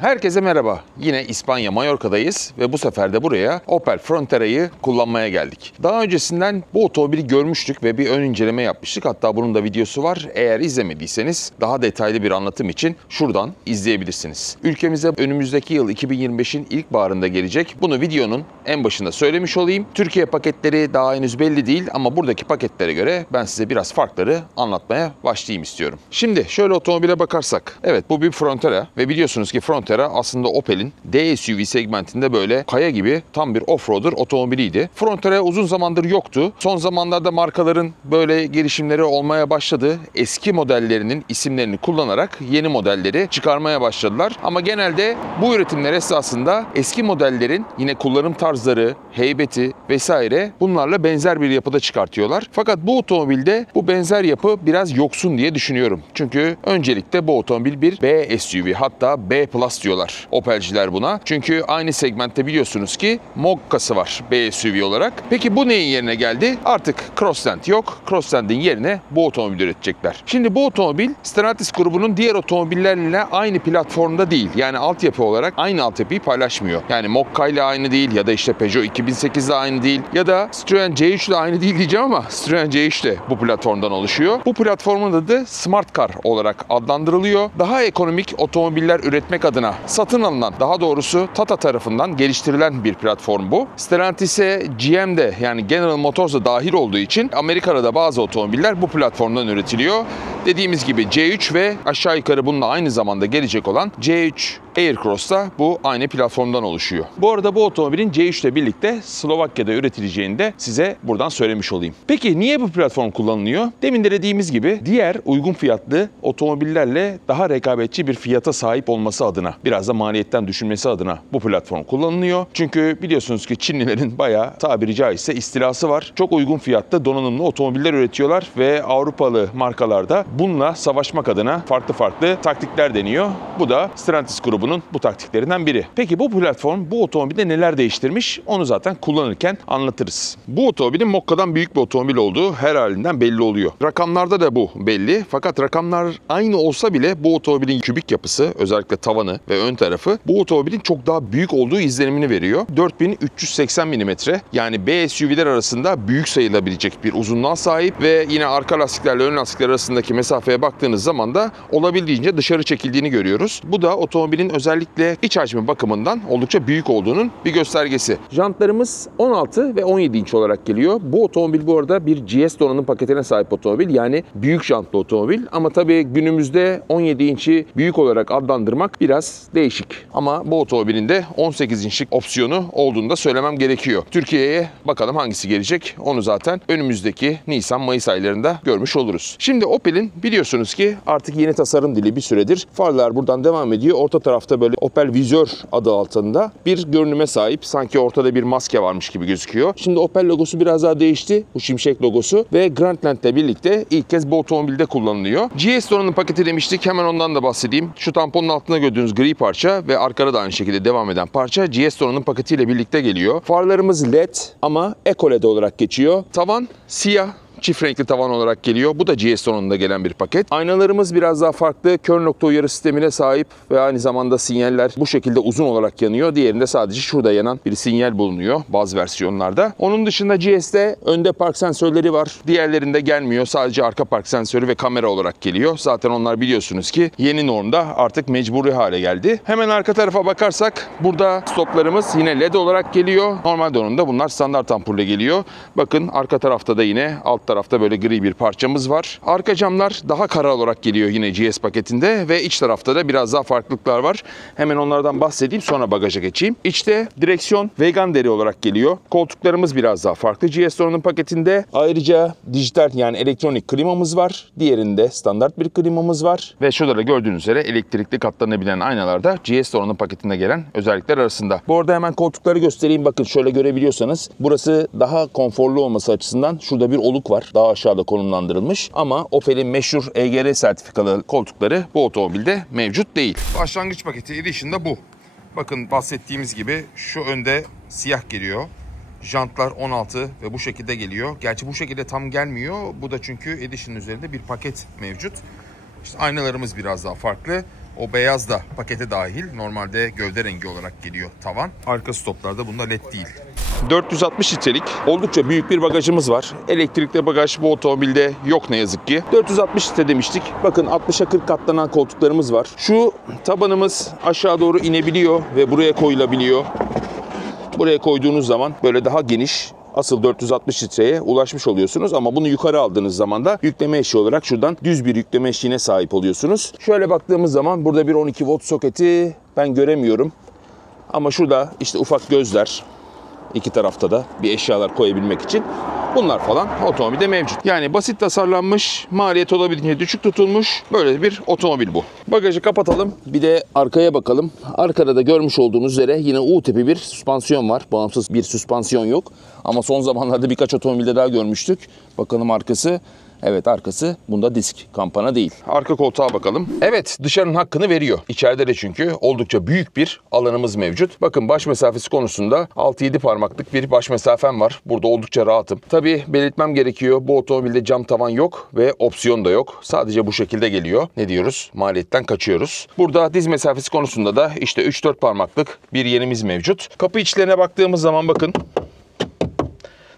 Herkese merhaba. Yine İspanya Mallorca'dayız ve bu sefer de buraya Opel Frontera'yı kullanmaya geldik. Daha öncesinden bu otomobili görmüştük ve bir ön inceleme yapmıştık. Hatta bunun da videosu var. Eğer izlemediyseniz daha detaylı bir anlatım için şuradan izleyebilirsiniz. Ülkemize önümüzdeki yıl 2025'in ilkbaharında gelecek. Bunu videonun en başında söylemiş olayım. Türkiye paketleri daha henüz belli değil ama buradaki paketlere göre ben size biraz farkları anlatmaya başlayayım istiyorum. Şimdi şöyle otomobile bakarsak. Evet, bu bir Frontera ve biliyorsunuz ki Frontera aslında Opel'in D-SUV segmentinde böyle kaya gibi tam bir off-roader otomobiliydi. Frontera uzun zamandır yoktu. Son zamanlarda markaların böyle girişimleri olmaya başladı. Eski modellerinin isimlerini kullanarak yeni modelleri çıkarmaya başladılar. Ama genelde bu üretimler esasında eski modellerin yine kullanım tarzları, heybeti vesaire bunlarla benzer bir yapıda çıkartıyorlar. Fakat bu otomobilde bu benzer yapı biraz yoksun diye düşünüyorum. Çünkü öncelikle bu otomobil bir B-SUV, hatta B+ diyorlar Opel'ciler buna. Çünkü aynı segmentte biliyorsunuz ki Mokka'sı var B-SUV olarak. Peki bu neyin yerine geldi? Artık Crossland yok. Crossland'in yerine bu otomobil üretecekler. Şimdi bu otomobil Stellantis grubunun diğer otomobillerle aynı platformda değil. Yani altyapı olarak aynı altyapıyı paylaşmıyor. Yani Mokka ile aynı değil ya da işte Peugeot 2008 ile aynı değil ya da Citroen C3 ile aynı değil diyeceğim ama Citroen C3 de bu platformdan oluşuyor. Bu platformun adı Smart Car olarak adlandırılıyor. Daha ekonomik otomobiller üretmek adına satın alınan, daha doğrusu Tata tarafından geliştirilen bir platform bu. Stellantis'e GM'de yani General Motors'da dahil olduğu için Amerika'da da bazı otomobiller bu platformdan üretiliyor. Dediğimiz gibi C3 ve aşağı yukarı bununla aynı zamanda gelecek olan C3 Aircross da bu aynı platformdan oluşuyor. Bu arada bu otomobilin C3 ile birlikte Slovakya'da üretileceğini de size buradan söylemiş olayım. Peki niye bu platform kullanılıyor? Demin de dediğimiz gibi diğer uygun fiyatlı otomobillerle daha rekabetçi bir fiyata sahip olması adına, biraz da maliyetten düşünmesi adına bu platform kullanılıyor. Çünkü biliyorsunuz ki Çinlilerin bayağı tabiri caizse istilası var. Çok uygun fiyatta donanımlı otomobiller üretiyorlar ve Avrupalı markalarda bununla savaşmak adına farklı taktikler deniyor. Bu da Stellantis grubunun bu taktiklerinden biri. Peki bu platform bu otomobilde neler değiştirmiş? Onu zaten kullanırken anlatırız. Bu otomobilin Mokka'dan büyük bir otomobil olduğu her halinden belli oluyor. Rakamlarda da bu belli. Fakat rakamlar aynı olsa bile bu otomobilin kübik yapısı, özellikle tavanı ve ön tarafı bu otomobilin çok daha büyük olduğu izlenimini veriyor. 4380 mm, yani B-SUV'ler arasında büyük sayılabilecek bir uzunluğa sahip ve yine arka lastiklerle ön lastikler arasındaki mesafeye baktığınız zaman da olabildiğince dışarı çekildiğini görüyoruz. Bu da otomobilin özellikle iç hacmi bakımından oldukça büyük olduğunun bir göstergesi. Jantlarımız 16 ve 17 inç olarak geliyor. Bu otomobil bu arada bir GS donanım paketine sahip otomobil, yani büyük jantlı otomobil, ama tabii günümüzde 17 inç'i büyük olarak adlandırmak biraz değişik. Ama bu otomobilin de 18 inçlik opsiyonu olduğunu da söylemem gerekiyor. Türkiye'ye bakalım hangisi gelecek, onu zaten önümüzdeki Nisan-Mayıs aylarında görmüş oluruz. Şimdi Opel'in biliyorsunuz ki artık yeni tasarım dili bir süredir. Farlar buradan devam ediyor. Orta tarafta böyle Opel Vizör adı altında bir görünüme sahip. Sanki ortada bir maske varmış gibi gözüküyor. Şimdi Opel logosu biraz daha değişti. Bu şimşek logosu ve Grandland ile birlikte ilk kez bu otomobilde kullanılıyor. GS donanım paketi demiştik. Hemen ondan da bahsedeyim. Şu tamponun altında gördüğünüz gri parça ve arkada da aynı şekilde devam eden parça GS donanım paketiyle birlikte geliyor. Farlarımız LED ama Eco LED olarak geçiyor. Tavan siyah, çift renkli tavan olarak geliyor. Bu da GS donanımında gelen bir paket. Aynalarımız biraz daha farklı. Kör nokta uyarı sistemine sahip ve aynı zamanda sinyaller bu şekilde uzun olarak yanıyor. Diğerinde sadece şurada yanan bir sinyal bulunuyor bazı versiyonlarda. Onun dışında GS'de önde park sensörleri var. Diğerlerinde gelmiyor. Sadece arka park sensörü ve kamera olarak geliyor. Zaten onlar biliyorsunuz ki yeni normda artık mecburi hale geldi. Hemen arka tarafa bakarsak burada stoplarımız yine LED olarak geliyor. Normal donanımda bunlar standart ampulle geliyor. Bakın arka tarafta da yine alt tarafta böyle gri bir parçamız var. Arka camlar daha kara olarak geliyor yine GS paketinde ve iç tarafta da biraz daha farklılıklar var. Hemen onlardan bahsedeyim, sonra bagaja geçeyim. İçte direksiyon vegan deri olarak geliyor. Koltuklarımız biraz daha farklı GS donanım paketinde. Ayrıca dijital yani elektronik klimamız var. Diğerinde standart bir klimamız var. Ve şurada da gördüğünüz üzere elektrikli katlanabilen aynalar da GS donanım paketinde gelen özellikler arasında. Bu arada hemen koltukları göstereyim. Bakın şöyle görebiliyorsanız burası daha konforlu olması açısından şurada bir oluk var. Daha aşağıda konumlandırılmış ama Opel'in meşhur EGR sertifikalı koltukları bu otomobilde mevcut değil. Başlangıç paketi Edition'da bu. Bakın bahsettiğimiz gibi şu önde siyah geliyor. Jantlar 16 ve bu şekilde geliyor. Gerçi bu şekilde tam gelmiyor. Bu da çünkü Edition'ın üzerinde bir paket mevcut. İşte aynalarımız biraz daha farklı. O beyaz da pakete dahil. Normalde gövde rengi olarak geliyor tavan. Arka stoplarda bunda led değil. 460 litrelik oldukça büyük bir bagajımız var. Elektrikli bagaj bu otomobilde yok ne yazık ki. 460 litre demiştik. Bakın 60'a 40 katlanan koltuklarımız var. Şu tabanımız aşağı doğru inebiliyor ve buraya koyulabiliyor. Buraya koyduğunuz zaman böyle daha geniş, asıl 460 litreye ulaşmış oluyorsunuz ama bunu yukarı aldığınız zaman da yükleme eşiği olarak şuradan düz bir yükleme eşiğine sahip oluyorsunuz. Şöyle baktığımız zaman burada bir 12 volt soketi ben göremiyorum. Ama şurada işte ufak gözler, iki tarafta da bir eşyalar koyabilmek için. Bunlar falan otomobilde mevcut. Yani basit tasarlanmış, maliyet olabildiğince düşük tutulmuş böyle bir otomobil bu. Bagajı kapatalım. Bir de arkaya bakalım. Arkada da görmüş olduğunuz üzere yine U tipi bir süspansiyon var. Bağımsız bir süspansiyon yok. Ama son zamanlarda birkaç otomobilde daha görmüştük. Bakalım arkası. Evet, arkası bunda disk, kampana değil. Arka koltuğa bakalım. Evet, dışarının hakkını veriyor. İçeride de çünkü oldukça büyük bir alanımız mevcut. Bakın baş mesafesi konusunda 6-7 parmaklık bir baş mesafem var. Burada oldukça rahatım. Tabii belirtmem gerekiyor. Bu otomobilde cam tavan yok ve opsiyon da yok. Sadece bu şekilde geliyor. Ne diyoruz? Maliyetten kaçıyoruz. Burada diz mesafesi konusunda da işte 3-4 parmaklık bir yerimiz mevcut. Kapı içlerine baktığımız zaman bakın.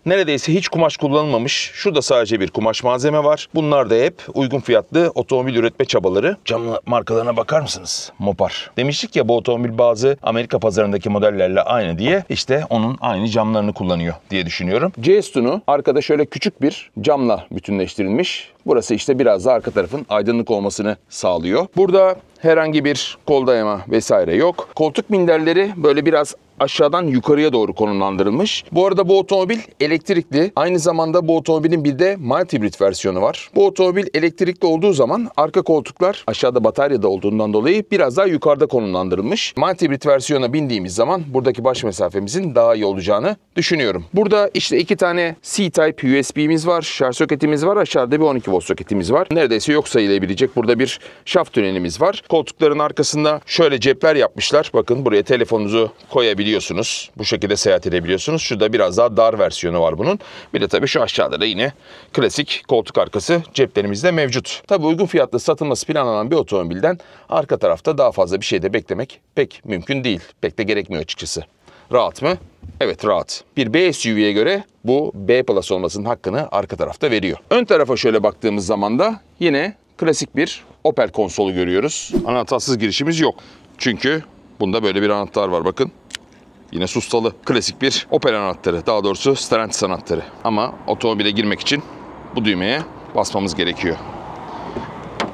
Neredeyse hiç kumaş kullanılmamış. Şurada sadece bir kumaş malzeme var. Bunlar da hep uygun fiyatlı otomobil üretme çabaları. Cam markalarına bakar mısınız? Mopar. Demiştik ya bu otomobil bazı Amerika pazarındaki modellerle aynı diye. İşte onun aynı camlarını kullanıyor diye düşünüyorum. C-Stun'u arkada şöyle küçük bir camla bütünleştirilmiş. Burası işte biraz da arka tarafın aydınlık olmasını sağlıyor. Burada herhangi bir kol dayama vesaire yok. Koltuk minderleri böyle biraz aşağıdan yukarıya doğru konumlandırılmış. Bu arada bu otomobil elektrikli. Aynı zamanda bu otomobilin bir de mild hibrit versiyonu var. Bu otomobil elektrikli olduğu zaman arka koltuklar aşağıda bataryada olduğundan dolayı biraz daha yukarıda konumlandırılmış. Mild hibrit versiyona bindiğimiz zaman buradaki baş mesafemizin daha iyi olacağını düşünüyorum. Burada işte 2 tane C-Type USB'miz var. Şarj soketimiz var. Aşağıda bir 12 volt soketimiz var. Neredeyse yok sayılabilecek burada bir şaft tünelimiz var. Koltukların arkasında şöyle cepler yapmışlar. Bakın buraya telefonunuzu koyabiliyorsunuz. Bu şekilde seyahat edebiliyorsunuz. Şurada biraz daha dar versiyonu var bunun. Bir de tabii şu aşağıda da yine klasik koltuk arkası ceplerimiz de mevcut. Tabii uygun fiyatlı satılması planlanan bir otomobilden arka tarafta daha fazla bir şey de beklemek pek mümkün değil. Pek de gerekmiyor açıkçası. Rahat mı? Evet, rahat. Bir B SUV'ye göre bu B Plus olmasının hakkını arka tarafta veriyor. Ön tarafa şöyle baktığımız zaman da yine klasik bir Opel konsolu görüyoruz. Anahtarsız girişimiz yok. Çünkü bunda böyle bir anahtar var bakın. Yine sustalı. Klasik bir Opel anahtarı. Daha doğrusu Stellantis anahtarı. Ama otomobile girmek için bu düğmeye basmamız gerekiyor.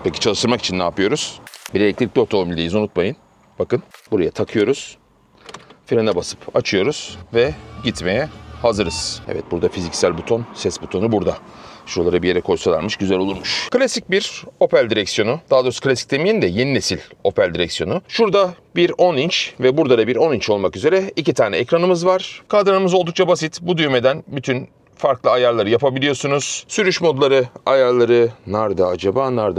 Peki çalıştırmak için ne yapıyoruz? Bir elektrikli otomobildeyiz, unutmayın. Bakın buraya takıyoruz. Frene basıp açıyoruz ve gitmeye hazırız. Evet, burada fiziksel buton, ses butonu burada. Şuralara bir yere koysalarmış güzel olurmuş. Klasik bir Opel direksiyonu. Daha doğrusu klasik demeyelim de yeni nesil Opel direksiyonu. Şurada bir 10 inç ve burada da bir 10 inç olmak üzere 2 tane ekranımız var. Kadranımız oldukça basit. Bu düğmeden bütün farklı ayarları yapabiliyorsunuz. Sürüş modları, ayarları nerede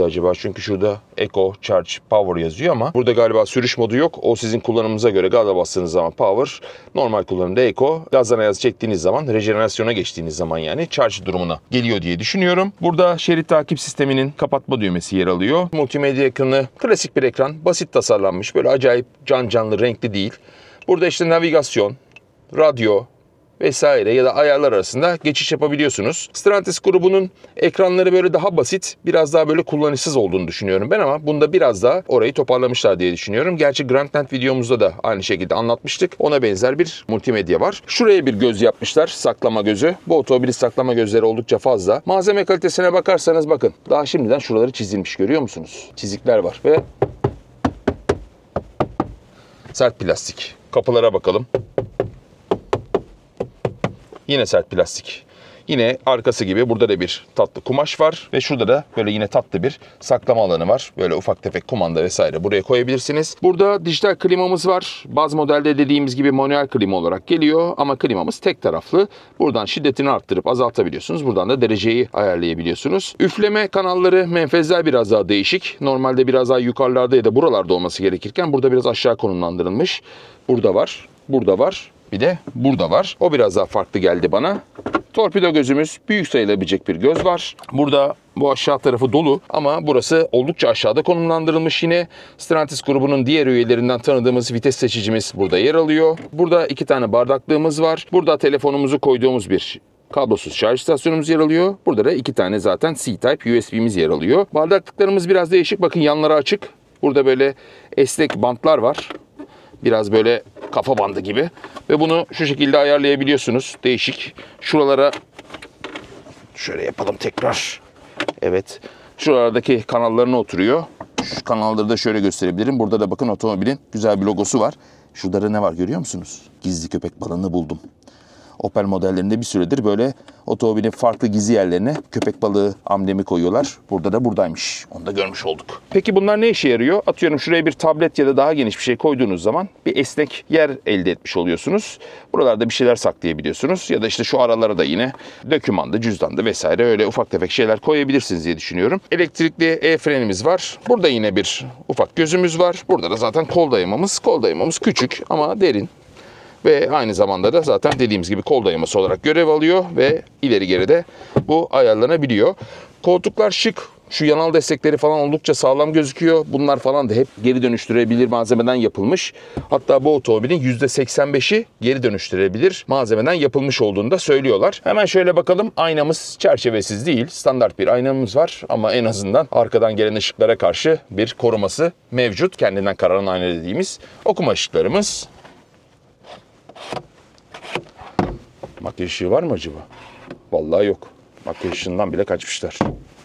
acaba? Çünkü şurada Eco, Charge, Power yazıyor ama burada galiba sürüş modu yok. O sizin kullanımınıza göre gaza bastığınız zaman Power, normal kullanımda Eco, gazdan ayazı çektiğiniz zaman, rejenerasyona geçtiğiniz zaman yani Charge durumuna geliyor diye düşünüyorum. Burada şerit takip sisteminin kapatma düğmesi yer alıyor. Multimedya ekranı, klasik bir ekran, basit tasarlanmış, böyle acayip canlı, renkli değil. Burada işte navigasyon, radyo vesaire ya da ayarlar arasında geçiş yapabiliyorsunuz. Stellantis grubunun ekranları böyle daha basit, biraz daha böyle kullanışsız olduğunu düşünüyorum ben ama bunda biraz daha orayı toparlamışlar diye düşünüyorum. Gerçi Grandland videomuzda da aynı şekilde anlatmıştık. Ona benzer bir multimedya var. Şuraya bir göz yapmışlar, saklama gözü. Bu otomobilin saklama gözleri oldukça fazla. Malzeme kalitesine bakarsanız bakın, daha şimdiden şuraları çizilmiş, görüyor musunuz? Çizikler var ve sert plastik. Kapılara bakalım. Yine sert plastik. Yine arkası gibi burada da bir tatlı kumaş var. Ve şurada da böyle yine tatlı bir saklama alanı var. Böyle ufak tefek kumanda vesaire buraya koyabilirsiniz. Burada dijital klimamız var. Bazı modelde dediğimiz gibi manuel klima olarak geliyor. Ama klimamız tek taraflı. Buradan şiddetini arttırıp azaltabiliyorsunuz. Buradan da dereceyi ayarlayabiliyorsunuz. Üfleme kanalları, menfezler biraz daha değişik. Normalde biraz daha yukarılarda ya da buralarda olması gerekirken burada biraz aşağı konumlandırılmış. Burada var, burada var. Bir de burada var. O biraz daha farklı geldi bana. Torpido gözümüz büyük sayılabilecek bir göz var. Burada bu aşağı tarafı dolu ama burası oldukça aşağıda konumlandırılmış yine. Stellantis grubunun diğer üyelerinden tanıdığımız vites seçicimiz burada yer alıyor. Burada 2 tane bardaklığımız var. Burada telefonumuzu koyduğumuz bir kablosuz şarj istasyonumuz yer alıyor. Burada da 2 tane zaten C-Type USB'miz yer alıyor. Bardaklıklarımız biraz değişik. Bakın yanları açık. Burada böyle esnek bantlar var. Biraz böyle kafa bandı gibi. Ve bunu şu şekilde ayarlayabiliyorsunuz. Değişik. Şuralara şöyle yapalım tekrar. Evet. Şuralardaki kanallarına oturuyor. Şu kanalları da şöyle gösterebilirim. Burada da bakın otomobilin güzel bir logosu var. Şurada da ne var görüyor musunuz? Gizli köpek balığını buldum. Opel modellerinde bir süredir böyle otomobilin farklı gizli yerlerine köpek balığı amblemi koyuyorlar. Burada da buradaymış. Onu da görmüş olduk. Peki bunlar ne işe yarıyor? Atıyorum şuraya bir tablet ya da daha geniş bir şey koyduğunuz zaman bir esnek yer elde etmiş oluyorsunuz. Buralarda bir şeyler saklayabiliyorsunuz. Ya da işte şu aralara da yine dokümandı, cüzdandı vesaire öyle ufak tefek şeyler koyabilirsiniz diye düşünüyorum. Elektrikli el-frenimiz var. Burada yine bir ufak gözümüz var. Burada da zaten kol dayamamız. Kol dayamamız küçük ama derin. Ve aynı zamanda da zaten dediğimiz gibi kol dayaması olarak görev alıyor ve ileri geri de bu ayarlanabiliyor. Koltuklar şık. Şu yanal destekleri falan oldukça sağlam gözüküyor. Bunlar falan da hep geri dönüştürebilir malzemeden yapılmış. Hatta bu otomobilin %85'i geri dönüştürebilir malzemeden yapılmış olduğunu da söylüyorlar. Hemen şöyle bakalım. Aynamız çerçevesiz değil. Standart bir aynamız var ama en azından arkadan gelen ışıklara karşı bir koruması mevcut. Kendinden kararan ayna dediğimiz okuma ışıklarımız. Makyaj ışığı var mı acaba? Vallahi yok. Makyaj ışığından bile kaçmışlar.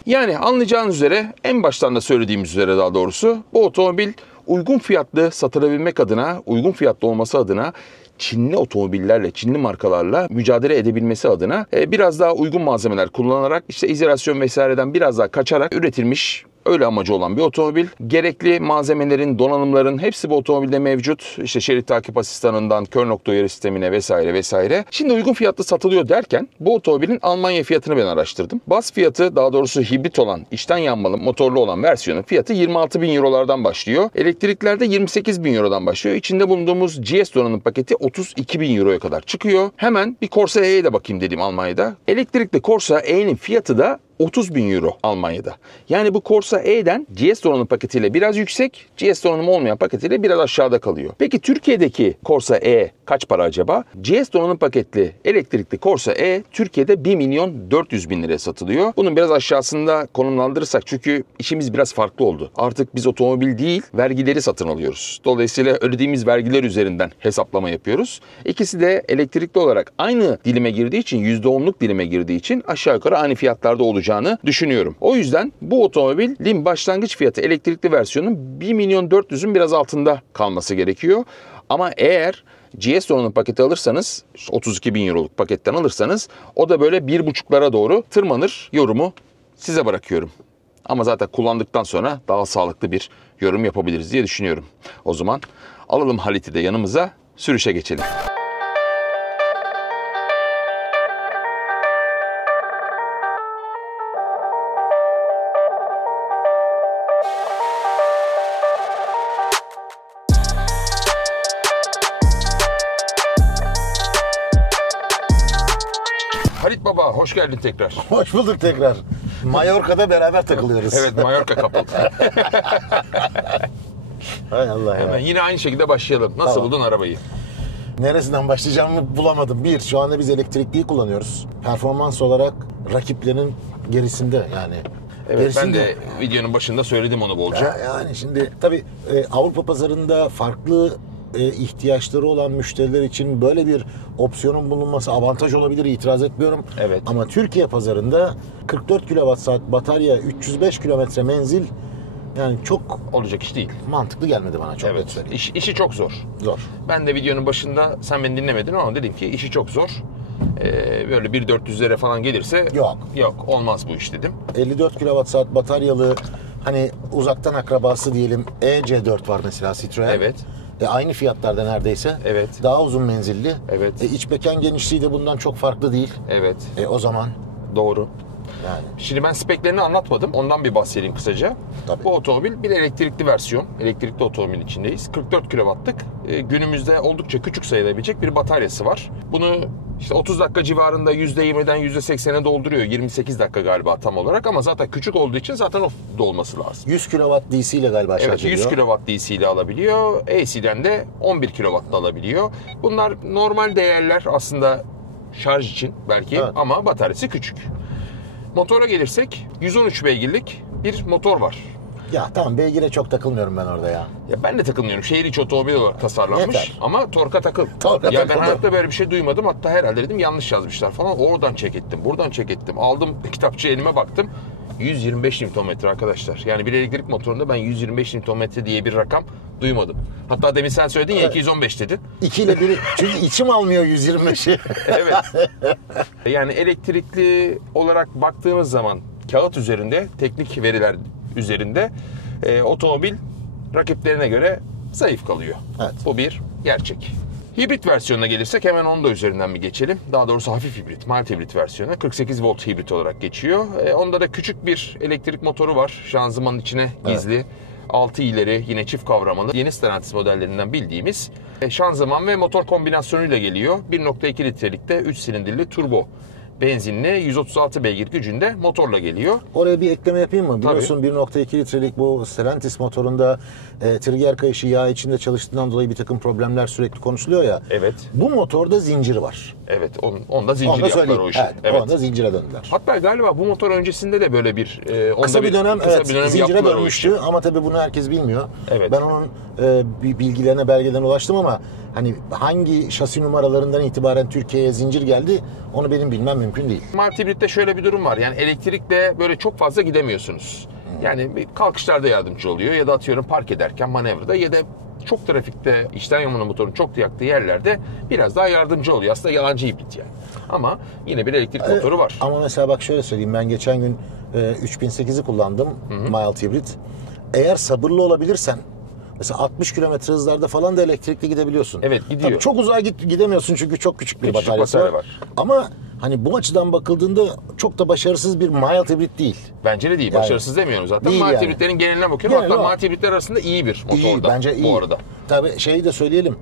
Yani anlayacağınız üzere en baştan da söylediğimiz üzere daha doğrusu bu otomobil uygun fiyatlı satılabilmek adına, uygun fiyatlı olması adına Çinli otomobillerle, Çinli markalarla mücadele edebilmesi adına biraz daha uygun malzemeler kullanarak işte izolasyon vesaireden biraz daha kaçarak üretilmiş öyle amacı olan bir otomobil. Gerekli malzemelerin, donanımların hepsi bu otomobilde mevcut. İşte şerit takip asistanından kör nokta uyarı sistemine vesaire vesaire. Şimdi uygun fiyatlı satılıyor derken bu otomobilin Almanya fiyatını ben araştırdım. Baz fiyatı daha doğrusu hibrit olan, içten yanmalı, motorlu olan versiyonun fiyatı 26 bin eurolardan başlıyor. Elektriklerde 28 bin eurodan başlıyor. İçinde bulunduğumuz GS donanım paketi 32 bin euroya kadar çıkıyor. Hemen bir Corsa E'ye de bakayım dedim Almanya'da. Elektrikli Corsa E'nin fiyatı da 30 bin euro Almanya'da. Yani bu Corsa E'den GS donanım paketiyle biraz yüksek, GS donanım olmayan paketiyle biraz aşağıda kalıyor. Peki Türkiye'deki Corsa E kaç para acaba? GS donanım paketli elektrikli Corsa E Türkiye'de 1 milyon 400 bin liraya satılıyor. Bunun biraz aşağısında konumlandırırsak çünkü işimiz biraz farklı oldu. Artık biz otomobil değil, vergileri satın alıyoruz. Dolayısıyla ödediğimiz vergiler üzerinden hesaplama yapıyoruz. İkisi de elektrikli olarak aynı dilime girdiği için, %10'luk dilime girdiği için aşağı yukarı aynı fiyatlarda olacak düşünüyorum. O yüzden bu otomobilin başlangıç fiyatı elektrikli versiyonun 1 milyon 400'ün biraz altında kalması gerekiyor. Ama eğer GS donanım paketi alırsanız 32 bin euroluk paketten alırsanız o da böyle 1,5'lara doğru tırmanır. Yorumu size bırakıyorum. Ama zaten kullandıktan sonra daha sağlıklı bir yorum yapabiliriz diye düşünüyorum. O zaman alalım Halit'i de yanımıza, sürüşe geçelim. Halit Baba, hoş geldin tekrar. Hoş bulduk tekrar. Mallorca'da beraber takılıyoruz. Evet, Mallorca couple. Hay Allah ya. Hemen yine aynı şekilde başlayalım. Nasıl Tamam. buldun arabayı? Neresinden başlayacağımı bulamadım. Şu anda biz elektrikliyi kullanıyoruz. Performans olarak rakiplerin gerisinde yani. Evet, Gerisinde. ben de videonun başında söyledim onu bolca. Yani şimdi tabii Avrupa pazarında farklı ihtiyaçları olan müşteriler için böyle bir opsiyonun bulunması avantaj olabilir, itiraz etmiyorum. Evet. Ama Türkiye pazarında 44 kWh batarya, 305 kilometre menzil yani çok Olacak iş değil. mantıklı gelmedi bana, çok net Evet, söyleyeyim. işi çok zor. Zor. Ben de videonun başında, sen beni dinlemedin ama dedim ki işi çok zor. Böyle 1.400'lere falan gelirse yok olmaz bu iş dedim. 54 kWh bataryalı, hani uzaktan akrabası diyelim EC4 var mesela Citroen. Evet. Aynı fiyatlarda neredeyse. Evet. Daha uzun menzilli. Evet. İç mekan genişliği de bundan çok farklı değil. Evet. O zaman Doğru. yani. Şimdi ben speklerini anlatmadım. Ondan bir bahsedeyim kısaca. Tabii. Bu otomobil bir elektrikli versiyon. Elektrikli otomobilin içindeyiz. 44 kW'lık günümüzde oldukça küçük sayılabilecek bir bataryası var. Bunu İşte 30 dakika civarında %20'den %80'e dolduruyor. 28 dakika galiba tam olarak ama zaten küçük olduğu için zaten o dolması lazım. 100 kW DC ile galiba Evet, şarj ediyor. 100 kW DC ile alabiliyor. AC'den de 11 kW alabiliyor. Bunlar normal değerler aslında şarj için belki Evet. ama bataryası küçük. Motora gelirsek 113 beygirlik bir motor var. Ya tamam, beygire çok takılmıyorum ben orada ya. Ya ben de takılmıyorum. Şehir içi otomobil olarak tasarlanmış Yeter. ama torka takıl. Torka ya ben takıldı. hayatta böyle bir şey duymadım. Hatta herhalde dedim yanlış yazmışlar falan. Oradan çek ettim, buradan çek ettim. Aldım kitapçı elime baktım. 125 Nm arkadaşlar. Yani bir elektrik motorunda ben 125 Nm diye bir rakam duymadım. Hatta demin sen söyledin ya 215 dedin. 2 ile 1, çünkü içim almıyor 125'i. Evet. Yani elektrikli olarak baktığımız zaman kağıt üzerinde, teknik veriler üzerinde otomobil rakiplerine göre zayıf kalıyor. Evet. Bu bir gerçek. Hibrit versiyonuna gelirsek hemen onun da üzerinden bir geçelim. Daha doğrusu hafif hibrit, mild hibrit versiyonu. 48 volt hibrit olarak geçiyor. Onda da küçük bir elektrik motoru var. Şanzımanın içine gizli. Evet. 6 ileri yine çift kavramalı. Yeni Stellantis modellerinden bildiğimiz şanzıman ve motor kombinasyonuyla geliyor. 1.2 litrelikte 3 silindirli turbo benzinli 136 beygir gücünde motorla geliyor. Oraya bir ekleme yapayım mı? Biliyorsun 1.2 litrelik bu Stellantis motorunda trigger kayışı yağ içinde çalıştığından dolayı bir takım problemler sürekli konuşuluyor ya. Evet. Bu motorda zincir var. Evet, onda zincir yaptılar o işi. Evet. Onda zincire döndüler. Hatta galiba bu motor öncesinde de böyle bir kısa bir dönem zincire o dönmüştü işi. ama tabii bunu herkes bilmiyor. Evet. Ben onun bilgilerine, belgelerine ulaştım ama hani hangi şasi numaralarından itibaren Türkiye'ye zincir geldi onu benim bilmem mümkün değil. Mild hibritte şöyle bir durum var. Yani elektrikle böyle çok fazla gidemiyorsunuz. Yani bir kalkışlarda yardımcı oluyor ya da atıyorum park ederken manevrada ya da çok trafikte içten yanmalı motorun çok yaktığı yerlerde biraz daha yardımcı oluyor. Aslında yalancı hibrit yani. Ama yine bir elektrik motoru var. Ama mesela bak şöyle söyleyeyim, ben geçen gün 3008'i kullandım, mild hibrit. Eğer sabırlı olabilirsen mesela 60 kilometre hızlarda falan da elektrikli gidebiliyorsun. Evet, gidiyor. Tabii çok uzağa gidemiyorsun çünkü çok küçük bir Küçük bataryası batarya var. Ama hani bu açıdan bakıldığında çok da başarısız bir mild hibrit değil. Bence de değil. Yani, başarısız demiyorum zaten. değil Mild yani. hibritlerin geneline bakıyorum. Genel Hatta mild hibritler arasında iyi bir motor İyi, da bence iyi. bu arada. Tabii şeyi de söyleyelim.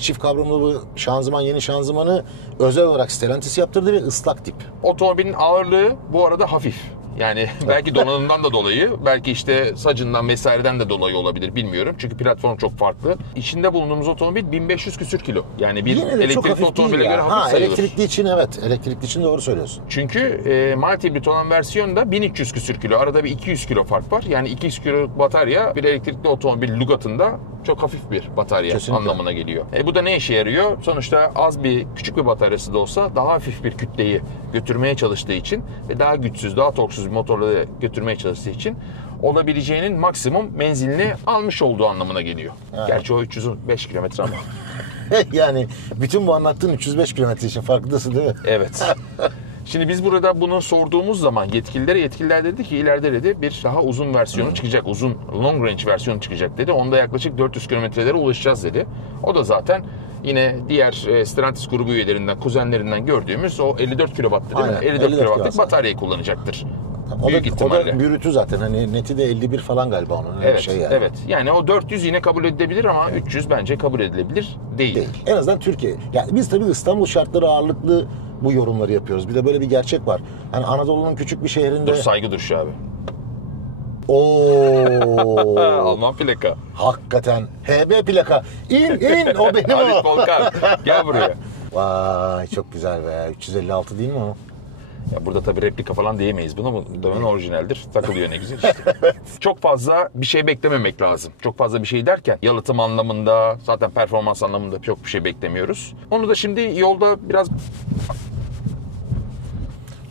Çift kavramlı bu şanzıman, yeni şanzımanı özel olarak Stellantis yaptırdı ve ıslak tip. Otomobilin ağırlığı bu arada hafif. Yani belki donanımdan da dolayı, belki işte sacından vesaireden de dolayı olabilir bilmiyorum. Çünkü platform çok farklı. İçinde bulunduğumuz otomobil 1500 küsür kilo. Yani bir Yine de çok elektrikli hafif otomobile değil göre ya. hafif sayılır. Elektrikli için evet. Elektrikli için doğru söylüyorsun. Çünkü mild hibrit olan versiyonda 1300 küsür kilo. Arada bir 200 kilo fark var. Yani 200 kilo batarya bir elektrikli otomobil lügatında çok hafif bir batarya Kesinlikle. anlamına geliyor. Bu da ne işe yarıyor? Sonuçta küçük bir bataryası da olsa daha hafif bir kütleyi götürmeye çalıştığı için ve daha güçsüz, daha torksuz bir motorla götürmeye çalıştığı için olabileceğinin maksimum menzilini almış olduğu anlamına geliyor. Evet. Gerçi o 305 kilometre ama. Yani bütün bu anlattığın 305 kilometre için farkındasın değil mi? Evet. Şimdi biz burada bunu sorduğumuz zaman yetkililer dedi ki ileride dedi bir daha uzun versiyonu çıkacak. Uzun long range versiyonu çıkacak dedi. Onda yaklaşık 400 kilometrelere ulaşacağız dedi. O da zaten yine diğer Stellantis grubu üyelerinden, kuzenlerinden gördüğümüz o 54 kW değil Aynen, mi? 54 kW'lık kW. bataryayı kullanacaktır. O Büyük da ihtimalle. bürütü zaten. Hani neti de 51 falan galiba onun. Öyle Evet, bir şey yani. evet. Yani o 400 yine kabul edilebilir ama 300 bence kabul edilebilir değil. Değil. En azından Türkiye. Yani biz tabii İstanbul şartları ağırlıklı bu yorumları yapıyoruz. Bir de böyle bir gerçek var. Hani Anadolu'nun küçük bir şehrinde... Dur saygı duruşu abi. Oo. Alman plaka. Hakikaten. HB plaka. İn o benim o. Halit Volkan gel buraya. Vay çok güzel be. 356 değil mi o? Ya burada tabii replika falan diyemeyiz buna. Bu dönen orijinaldir. Takılıyor ne güzel işte. Çok fazla bir şey beklememek lazım. Çok fazla bir şey derken yalıtım anlamında, zaten performans anlamında çok bir şey beklemiyoruz. Onu da şimdi yolda biraz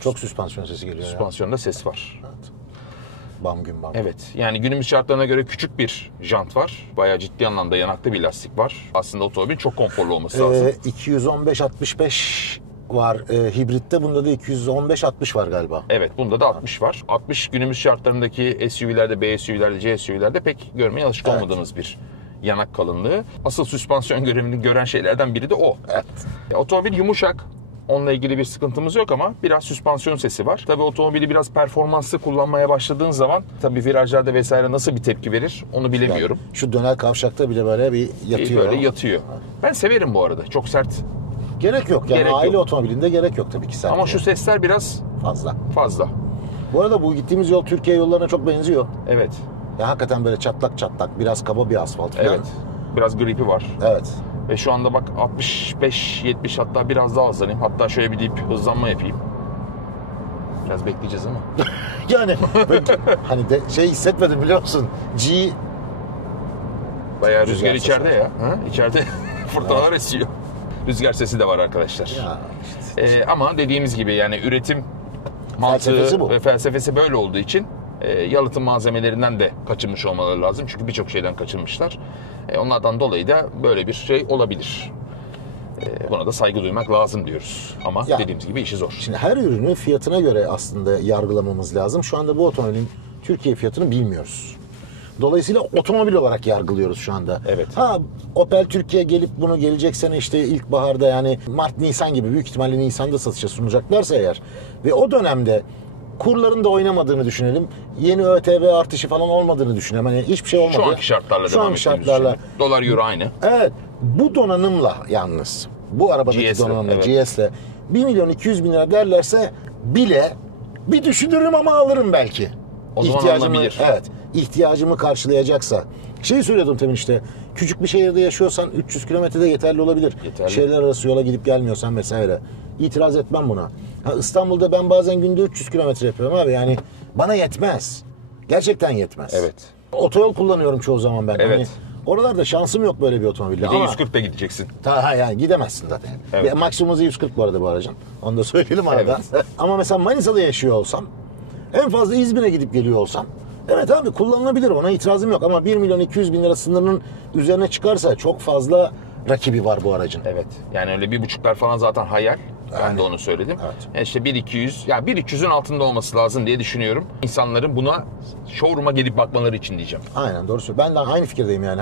Çok süspansiyon sesi geliyor ya. süspansiyonda ses var. Evet. Bam gün bam. Evet. Yani günümüz şartlarına göre küçük bir jant var. Bayağı ciddi anlamda yanaklı bir lastik var. Aslında otomobil çok konforlu olması lazım. 215-65 var hibritte. Bunda da 215-60 var galiba. Evet, bunda da 60 var. 60 günümüz şartlarındaki SUV'lerde, B SUV'lerde, C SUV'lerde pek görmeye alışık Evet. olmadığımız bir yanak kalınlığı. Asıl süspansiyon görevini gören şeylerden biri de o. Evet. Otomobil yumuşak. Onunla ilgili bir sıkıntımız yok ama biraz süspansiyon sesi var. Tabii otomobili biraz performanslı kullanmaya başladığın zaman tabii virajlarda vesaire nasıl bir tepki verir onu bilemiyorum. Yani şu dönel kavşakta bile böyle bir yatıyor. Böyle yatıyor. Ben severim bu arada. Çok sert Gerek yok. Yani Gerek aile yok. otomobilinde gerek yok tabii ki sen. Ama şu sesler biraz fazla. Bu arada bu gittiğimiz yol Türkiye yollarına çok benziyor. Evet. Ya hakikaten böyle çatlak çatlak, biraz kaba bir asfalt falan. Evet. Biraz gripi var. Evet. Ve şu anda bak 65-70 hatta biraz daha hızlanayım. Hatta şöyle bir deyip hızlanma yapayım. Biraz bekleyeceğiz ama. Yani hani de şey hissetmedim biliyor musun? Bayağı rüzgar Rüzgar içeride sesi. ya. Ha? İçeride fırtınalar esiyor. Rüzgar sesi de var arkadaşlar. Ya işte. Ama dediğimiz gibi yani üretim Felsefesi bu. mantığı ve felsefesi böyle olduğu için yalıtım malzemelerinden de kaçınmış olmaları lazım. Çünkü birçok şeyden kaçınmışlar. Onlardan dolayı da böyle bir şey olabilir. Buna da saygı duymak lazım diyoruz. Ama Ya, dediğimiz gibi işi zor. Şimdi her ürünü fiyatına göre aslında yargılamamız lazım. Şu anda bu otomobilin Türkiye fiyatını bilmiyoruz. Dolayısıyla otomobil olarak yargılıyoruz şu anda. Evet. Ha, Opel Türkiye gelip bunu gelecek sene işte ilkbaharda, yani Mart, Nisan gibi, büyük ihtimalle Nisan'da satışa sunacaklarsa eğer ve o dönemde kurların da oynamadığını düşünelim. Yeni ÖTV artışı falan olmadığını düşünelim. Hani hiçbir şey olmadı. Şu anki şartlarla Şu devam anki ettiğimizi şartlarla. düşünüyorum. Dolar euro aynı. Evet. Bu donanımla yalnız, bu arabadaki GS'le, donanımla, evet. GS'le 1 milyon 200 bin lira derlerse bile bir düşünürüm ama alırım belki. O zaman İhtiyacımı, alınabilir. evet, ihtiyacımı karşılayacaksa. Söylüyordum temin işte, küçük bir şehirde yaşıyorsan 300 kilometrede yeterli olabilir. Yeterli. Şehirler arası yola gidip gelmiyorsan vesaire. İtiraz etmem buna. Ha, İstanbul'da ben bazen günde 300 kilometre yapıyorum abi, yani bana yetmez. Gerçekten yetmez. Evet. Otoyol kullanıyorum çoğu zaman ben. Evet. Hani oralarda şansım yok böyle bir otomobille. Bir de ama 140'da gideceksin. yani gidemezsin zaten. Evet. Maksimum hızı 140 bu arada bu aracın. Onu da söyleyelim arada. Evet. Ama mesela Manisa'da yaşıyor olsam, en fazla İzmir'e gidip geliyor olsam, evet abi kullanılabilir, ona itirazım yok. Ama 1 milyon 200 bin lira sınırının üzerine çıkarsa çok fazla rakibi var bu aracın. Evet. Yani öyle 1,5'lar falan zaten hayal. Ben de onu söyledim. Evet. İşte 1.200, yani 1.300'ün altında olması lazım diye düşünüyorum. İnsanların buna showroom'a gelip bakmaları için diyeceğim. Aynen, doğru söylüyorsun. Ben de aynı fikirdeyim yani.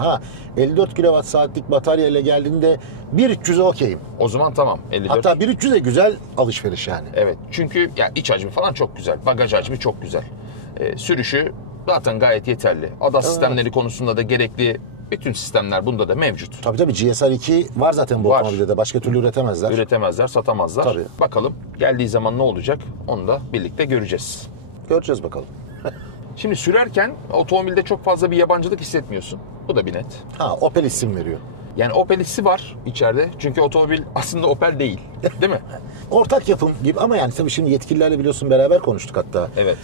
54 kWh saatlik batarya ile geldiğinde 1.300'e okeyim. O zaman tamam. 54. Hatta 1.300'e güzel alışveriş yani. Evet. Çünkü ya iç hacmi falan çok güzel. Bagaj hacmi çok güzel. Sürüşü zaten gayet yeterli. ADAS sistemleri konusunda da gerekli bütün sistemler bunda da mevcut. Tabii GSR 2 var zaten bu Var. otomobilde de. Başka türlü üretemezler. Üretemezler, satamazlar. Tabii. Bakalım geldiği zaman ne olacak? Onu da birlikte göreceğiz. Göreceğiz bakalım. Şimdi sürerken otomobilde çok fazla bir yabancılık hissetmiyorsun. Bu da bir net. Opel isim veriyor. Yani Opel hissi var içeride. Çünkü otomobil aslında Opel değil. Değil mi? Ortak yapım gibi ama yani tabii şimdi yetkililerle biliyorsun beraber konuştuk hatta. Evet.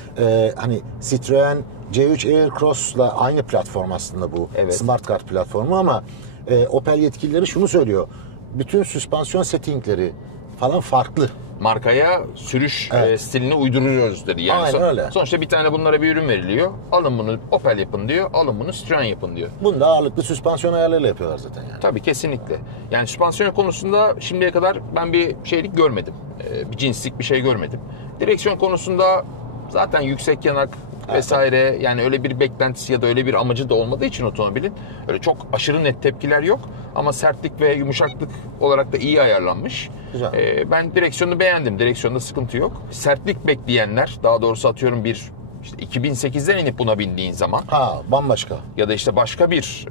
Hani Citroen C3 Aircross'la aynı platform aslında bu. Evet. Smart Card platformu ama Opel yetkilileri şunu söylüyor. Bütün süspansiyon settingleri falan farklı. Markaya sürüş stilini uyduruyoruz dedi. Yani Aynen öyle. Sonuçta bir tane bunlara bir ürün veriliyor. Alın bunu Opel yapın diyor. Alın bunu Citroen yapın diyor. Bunu da ağırlıklı süspansiyon ayarlarıyla yapıyorlar zaten yani. Tabii kesinlikle. Yani süspansiyon konusunda şimdiye kadar ben bir şeylik görmedim. Bir cinslik bir şey görmedim. Direksiyon konusunda zaten yüksek yanak vesaire, yani öyle bir beklentisi ya da öyle bir amacı da olmadığı için otomobilin öyle çok aşırı net tepkiler yok. Ama sertlik ve yumuşaklık olarak da iyi ayarlanmış. Güzel. Ben direksiyonu beğendim. Direksiyonda sıkıntı yok. Sertlik bekleyenler, daha doğrusu atıyorum işte 2008'den inip buna bindiğin zaman Bambaşka. ya da işte başka bir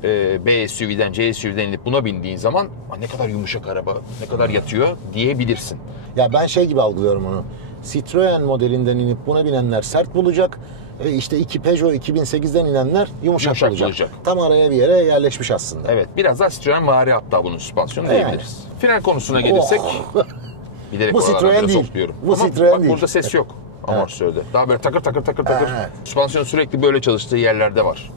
B SUV'den, C SUV'den inip buna bindiğin zaman ne kadar yumuşak araba, ne kadar yatıyor diyebilirsin. Ya ben şey gibi algılıyorum onu. Citroen modelinden inip buna binenler sert bulacak. İşte Peugeot 2008'den inenler yumuşak bulacak. Tam araya bir yere yerleşmiş aslında. Evet, biraz daha Citroen vari hatta bunun süspansiyonu Yani. diyebiliriz. Fren konusuna gelirsek, bilerek Bu oralardan Citroen biraz değil. hopluyorum. Bu Ama Citroen bak değil. burada ses yok amortisörde. Daha böyle takır takır takır takır. Evet. Süspansiyon sürekli böyle çalıştığı yerlerde var.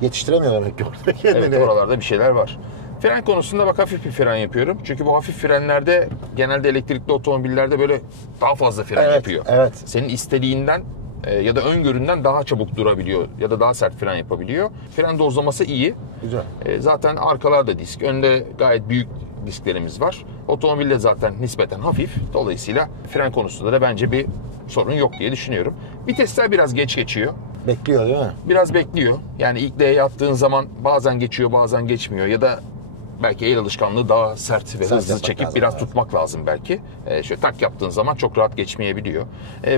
Yetiştiremiyor demek ki orada kendini. Evet, oralarda bir şeyler var. Fren konusunda bak hafif bir fren yapıyorum. Çünkü bu hafif frenlerde genelde elektrikli otomobillerde böyle daha fazla fren yapıyor. Evet. Senin istediğinden ya da öngöründen daha çabuk durabiliyor ya da daha sert fren yapabiliyor. Fren dozlaması iyi. Güzel. Zaten arkalarda disk, önde gayet büyük disklerimiz var. Otomobilde zaten nispeten hafif. Dolayısıyla fren konusunda da bence bir sorun yok diye düşünüyorum. Vitesler biraz geç geçiyor. Bekliyor değil mi? Biraz bekliyor. Yani ilk D'ye attığın zaman bazen geçiyor, bazen geçmiyor. Ya da belki el alışkanlığı daha sert ve hızlı yapmak çekip lazım, biraz evet. tutmak lazım belki. Şöyle tak yaptığın zaman çok rahat geçmeyebiliyor.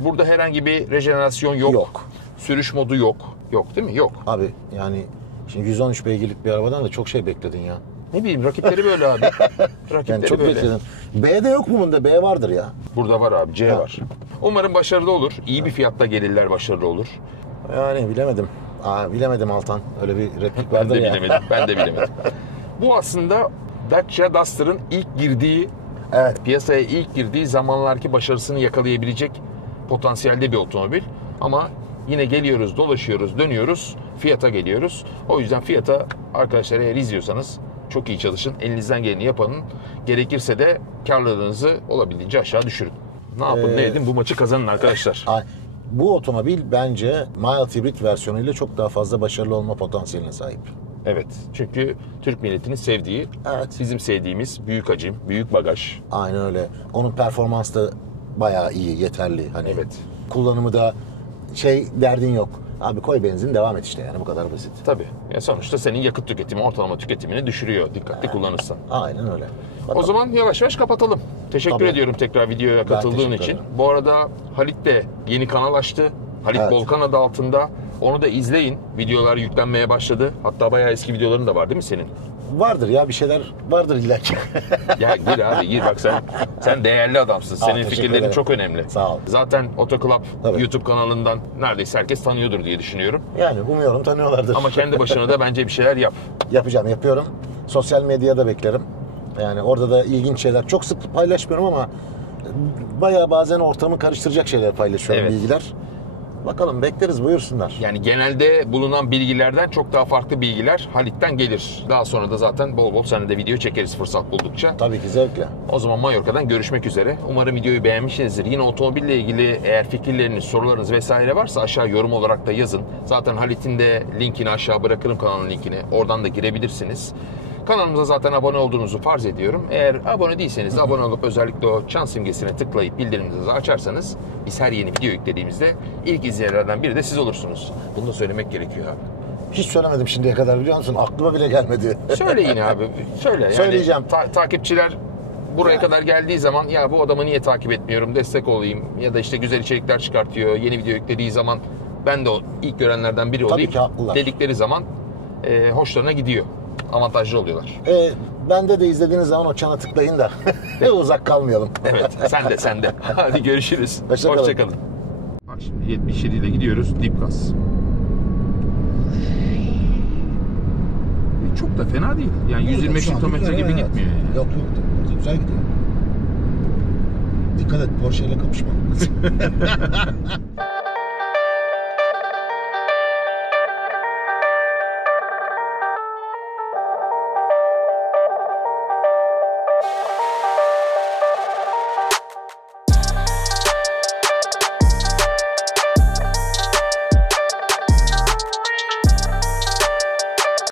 Burada herhangi bir rejenerasyon yok. Yok. Sürüş modu yok. Yok değil mi? Yok. Abi yani şimdi 113 beygirlik bir arabadan da çok şey bekledin ya. Ne bileyim rakipleri böyle abi. Rakipleri Yani çok böyle. bekledim. B'de yok mu bunda? B vardır ya. Burada var abi, C var. Umarım başarılı olur. İyi bir fiyatta gelirler, başarılı olur. Yani bilemedim. Bilemedim Altan. Öyle bir replik Ben vardır de ya. bilemedim. Ben de bilemedim. Bu aslında Dacia Duster'ın ilk girdiği, Evet. piyasaya ilk girdiği zamanlarki başarısını yakalayabilecek potansiyelde bir otomobil. Ama yine geliyoruz, dolaşıyoruz, dönüyoruz, Fiat'a geliyoruz. O yüzden Fiat'a arkadaşlar eğer izliyorsanız çok iyi çalışın. Elinizden geleni yapın. Gerekirse de karlılığınızı olabildiğince aşağı düşürün. Ne yapın ne edin bu maçı kazanın arkadaşlar. Bu otomobil bence mild hibrit versiyonuyla çok daha fazla başarılı olma potansiyeline sahip. Evet, çünkü Türk milletinin sevdiği, Evet. bizim sevdiğimiz büyük hacim, büyük bagaj. Aynen öyle. Onun performansı da bayağı iyi, yeterli. Hani Evet. kullanımı da derdin yok. Abi koy benzin devam et işte, yani bu kadar basit. Tabii. Ya sonuçta senin yakıt tüketimi, ortalama tüketimini düşürüyor dikkatli kullanırsan. Aynen öyle. O zaman yavaş yavaş kapatalım. Teşekkür Tabii. ediyorum tekrar videoya katıldığın teşekkür için. ederim. Bu arada Halit de yeni kanal açtı. Halit Evet. Volkan adı altında. Onu da izleyin. Videolar yüklenmeye başladı. Hatta bayağı eski videoların da var değil mi senin? Vardır ya, bir şeyler vardır illa ki. Ya gir abi gir, bak sen değerli adamsın. Senin teşekkür fikirlerin ederim. çok önemli. Sağ ol. Zaten Otoclub Tabii. YouTube kanalından neredeyse herkes tanıyordur diye düşünüyorum. Yani umuyorum tanıyorlardır. Ama kendi başına da bence bir şeyler yap. Yapıyorum. Sosyal medyada beklerim. Yani orada da ilginç şeyler. Çok sık paylaşmıyorum ama bayağı bazen ortamı karıştıracak şeyler paylaşıyorum, Evet. bilgiler. Bakalım, bekleriz, buyursunlar. Yani genelde bulunan bilgilerden çok daha farklı bilgiler Halit'ten gelir. Daha sonra da zaten bol bol seninle de video çekeriz fırsat buldukça. Tabii ki zevkle. O zaman Mallorca'dan görüşmek üzere. Umarım videoyu beğenmişsinizdir. Yine otomobille ilgili eğer fikirleriniz, sorularınız vesaire varsa aşağı yorum olarak da yazın. Zaten Halit'in de linkini aşağı bırakırım, kanalın linkini. Oradan da girebilirsiniz. Kanalımıza zaten abone olduğunuzu farz ediyorum. Eğer abone değilseniz de abone olup özellikle o çan simgesine tıklayıp bildirimlerinizi açarsanız biz her yeni video yüklediğimizde ilk izleyenlerden biri de siz olursunuz. Bunu da söylemek gerekiyor abi. Hiç söylemedim şimdiye kadar, biliyor musun? Aklıma bile gelmedi. Söyle yine abi. Söyle. Yani Söyleyeceğim. Takipçiler buraya kadar geldiği zaman ya bu adamı niye takip etmiyorum, destek olayım ya da işte güzel içerikler çıkartıyor, yeni video yüklediği zaman ben de o ilk görenlerden biri olayım ki haklılar. dedikleri zaman hoşlarına gidiyor. Avantajlı oluyorlar. Bende de izlediğiniz zaman o çana tıklayın da uzak kalmayalım. Evet, sen de. Hadi görüşürüz. Hoşça kalın. Hoşça kalın. Bak şimdi 77 ile gidiyoruz, dip gaz. Çok da fena değil. Yani 125 km gibi gitmiyor yani. Yok güzel gidiyor. Dikkat et, Porsche ile kapışma.